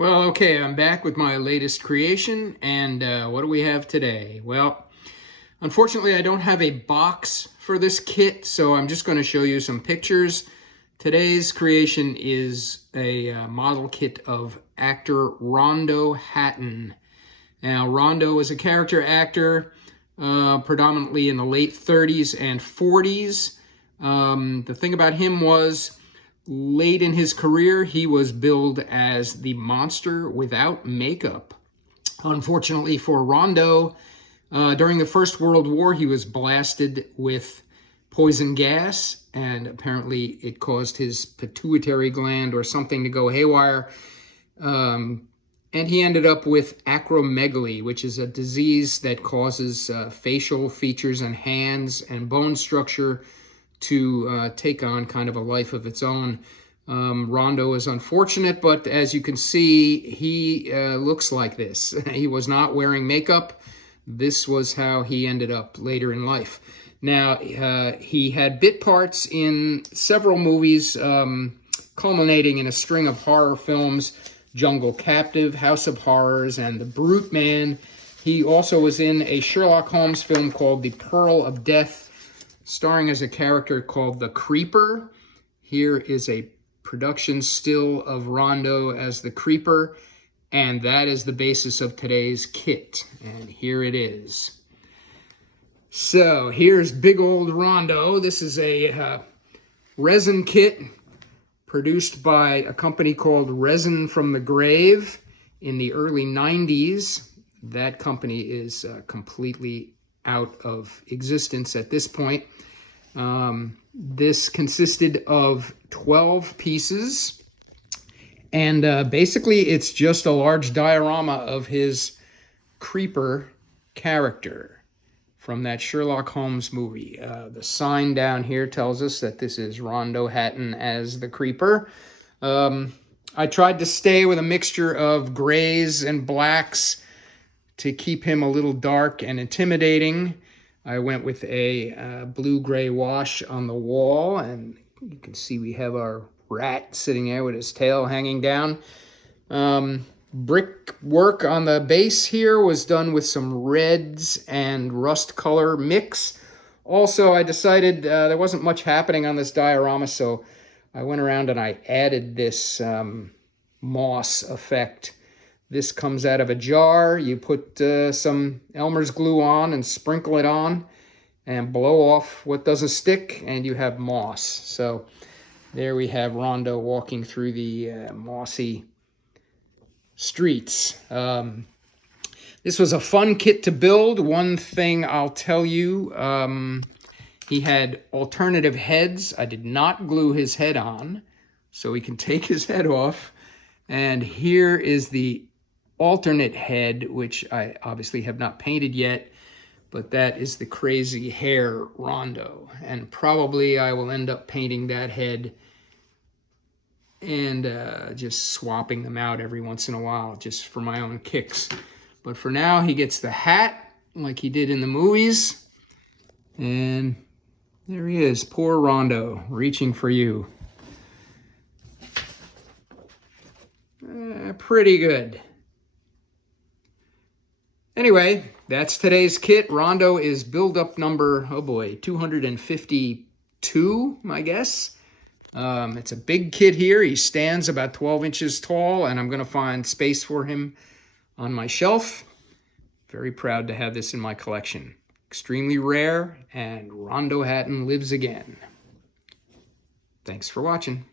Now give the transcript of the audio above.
Well, okay, I'm back with my latest creation, and what do we have today? Well, unfortunately, I don't have a box for this kit, so I'm just going to show you some pictures. Today's creation is a model kit of actor Rondo Hatton. Now, Rondo was a character actor predominantly in the late 30s and 40s. The thing about him was, late in his career, he was billed as the monster without makeup. Unfortunately for Rondo, during the First World War, he was blasted with poison gas, and apparently it caused his pituitary gland or something to go haywire. And he ended up with acromegaly, which is a disease that causes facial features and hands and bone structure to take on kind of a life of its own. Rondo is unfortunate, but as you can see, he looks like this. He was not wearing makeup. This was how he ended up later in life. Now, he had bit parts in several movies, culminating in a string of horror films: Jungle Captive, House of Horrors, and The Brute Man. He also was in a Sherlock Holmes film called The Pearl of Death, starring as a character called the Creeper. Here is a production still of Rondo as the Creeper, and that is the basis of today's kit. And here it is. So here's big old Rondo. This is a resin kit produced by a company called Resin from the Grave in the early 90s. That company is completely out of existence at this point. This consisted of 12 pieces, and basically it's just a large diorama of his Creeper character from that Sherlock Holmes movie. The sign down here tells us that this is Rondo Hatton as the Creeper. I tried to stay with a mixture of grays and blacks to keep him a little dark and intimidating. I went with a blue-gray wash on the wall, and you can see we have our rat sitting there with his tail hanging down. Brick work on the base here was done with some reds and rust color mix. Also, I decided there wasn't much happening on this diorama, so I went around and I added this moss effect. This comes out of a jar. You put some Elmer's glue on and sprinkle it on and blow off what doesn't stick, and you have moss. So there we have Rondo walking through the mossy streets. This was a fun kit to build. One thing I'll tell you, he had alternative heads. I did not glue his head on, so we can take his head off. And here is the alternate head, which I obviously have not painted yet, but that is the crazy hair Rondo. And probably I will end up painting that head and just swapping them out every once in a while, just for my own kicks. But for now, he gets the hat like he did in the movies. And there he is, poor Rondo, reaching for you. Pretty good. Anyway, that's today's kit. Rondo is build-up number, oh boy, 252, I guess. It's a big kit here. He stands about 12 inches tall, and I'm going to find space for him on my shelf. Very proud to have this in my collection. Extremely rare, and Rondo Hatton lives again. Thanks for watching.